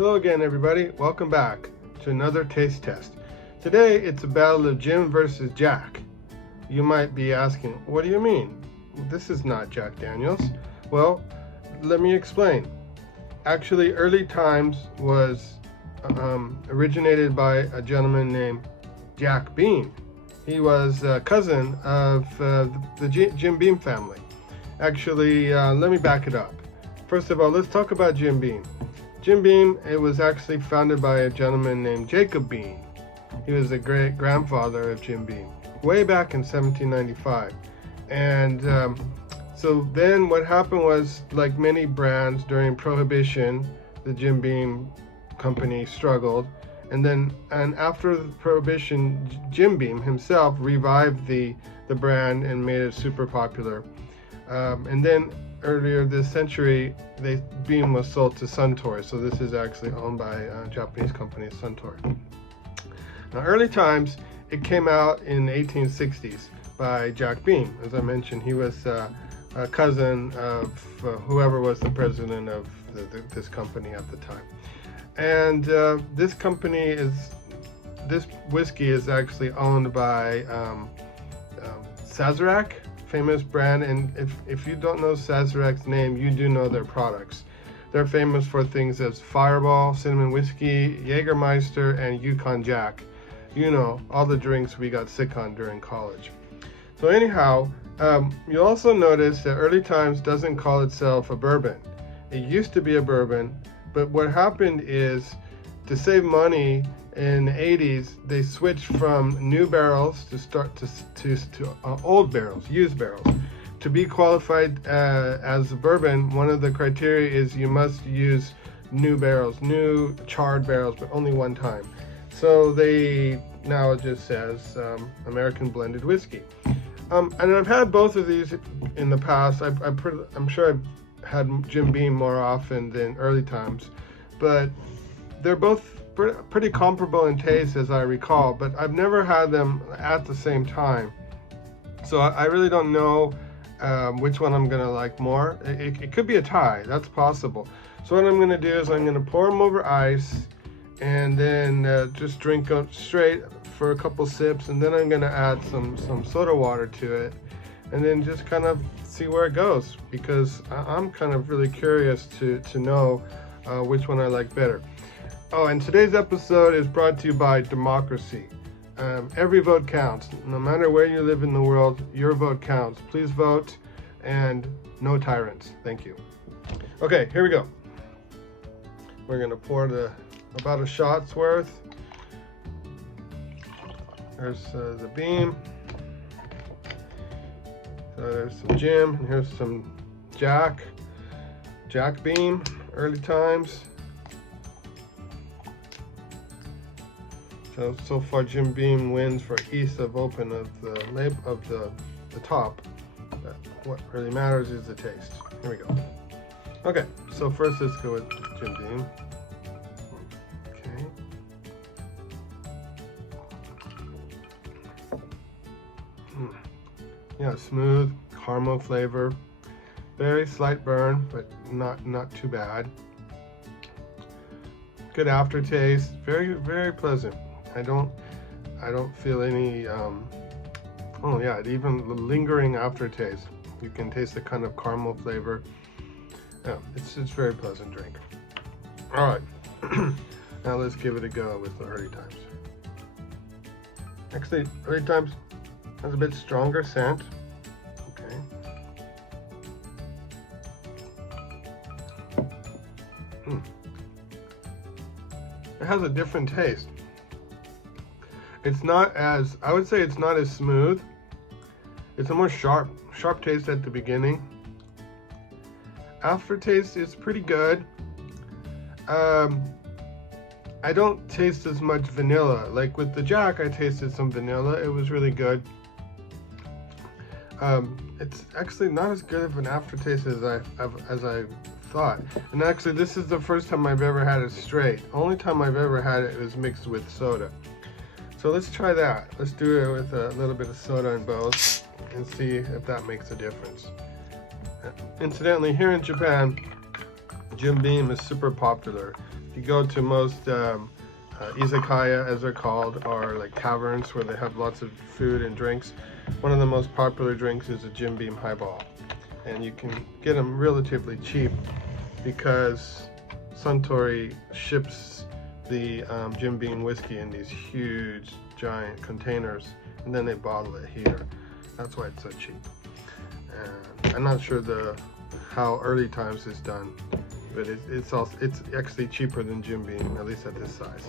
Hello again, everybody. Welcome back to another taste test. Today it's a battle of Jim versus Jack. You might be asking, what do you mean? This is not Jack Daniels. Well, let me explain. Actually, Early Times was originated by a gentleman named Jack Beam. He was a cousin of the Jim Beam family. Actually, let me back it up. First of all, let's talk about Jim Beam. Jim Beam, it was actually founded by a gentleman named Jacob Beam. He was the great-grandfather of Jim Beam, way back in 1795. And so then what happened was, like many brands during Prohibition, the Jim Beam company struggled. And after the Prohibition, Jim Beam himself revived the brand and made it super popular. And then earlier this century, Beam was sold to Suntory, so this is actually owned by a Japanese company, Suntory. Now, Early Times, it came out in the 1860s by Jack Beam. As I mentioned, he was a cousin of whoever was the president of this company at the time. And this whiskey is actually owned by Sazerac, famous brand, and if you don't know Sazerac's name, you do know their products. They're famous for things as Fireball, Cinnamon Whiskey, Jägermeister, and Yukon Jack. You know, all the drinks we got sick on during college. So anyhow, you also notice that Early Times doesn't call itself a bourbon. It used to be a bourbon, but what happened is, to save money in the 80s, they switched from new barrels to old barrels, used barrels. To be qualified as a bourbon, one of the criteria is you must use new barrels, new charred barrels, but only one time. So now it just says American blended whiskey. And I've had both of these in the past. I'm sure I've had Jim Beam more often than Early Times, but they're both pretty comparable in taste, as I recall, but I've never had them at the same time. So I really don't know which one I'm gonna like more. It could be a tie, that's possible. So what I'm gonna do is I'm gonna pour them over ice and then just drink them straight for a couple sips, and then I'm gonna add some soda water to it, and then just kind of see where it goes, because I'm kind of really curious to know which one I like better. Oh, and today's episode is brought to you by democracy. Every vote counts. No matter where you live in the world, your vote counts. Please vote, and no tyrants. Thank you. Okay, here we go. We're gonna pour about a shot's worth. There's the Beam. So there's some Jim, and here's some Jack Beam, Early Times. So far, Jim Beam wins for ease of open of the top. But what really matters is the taste. Here we go. Okay, so first let's go with Jim Beam. Okay. Yeah, smooth caramel flavor. Very slight burn, but not too bad. Good aftertaste. Very, very pleasant. I don't feel any even lingering aftertaste. You can taste the kind of caramel flavor. Yeah, it's very pleasant drink. All right, now let's give it a go with the Early Times. Actually, Early Times has a bit stronger scent. Okay. It has a different taste. It's not as, I would say it's not as smooth. It's a more sharp taste at the beginning. Aftertaste is pretty good. I don't taste as much vanilla. Like with the Jack, I tasted some vanilla. It was really good. It's actually not as good of an aftertaste as I thought. And actually, this is the first time I've ever had it straight. Only time I've ever had it was mixed with soda. So let's try that. Let's do it with a little bit of soda in both and see if that makes a difference. Incidentally, here in Japan, Jim Beam is super popular. you go to most izakaya, as they're called, or like taverns where they have lots of food and drinks, one of the most popular drinks is a Jim Beam highball. And you can get them relatively cheap because Suntory ships the Jim Beam whiskey in these huge, giant containers, and then they bottle it here. That's why it's so cheap. And I'm not sure how Early Times is done, but it's actually cheaper than Jim Beam, at least at this size.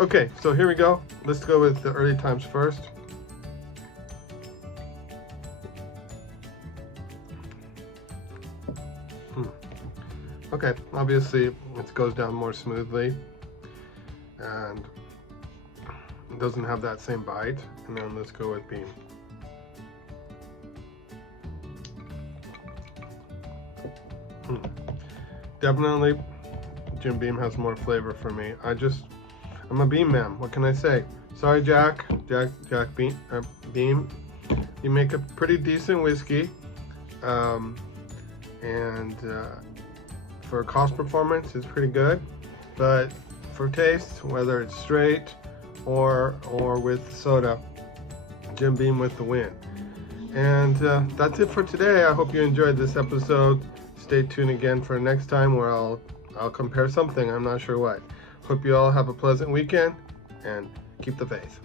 Okay, so here we go. Let's go with the Early Times first. Okay, obviously it goes down more smoothly and it doesn't have that same bite. And then let's go with Beam. Definitely Jim Beam has more flavor for me. I'm a Beam man. What can I say? Sorry, Jack Beam. You make a pretty decent whiskey, and for cost performance, it's pretty good. But for taste, whether it's straight or with soda, Jim Beam with the win. And that's it for today. I hope you enjoyed this episode. Stay tuned again for next time where I'll compare something. I'm not sure what. Hope you all have a pleasant weekend and keep the faith.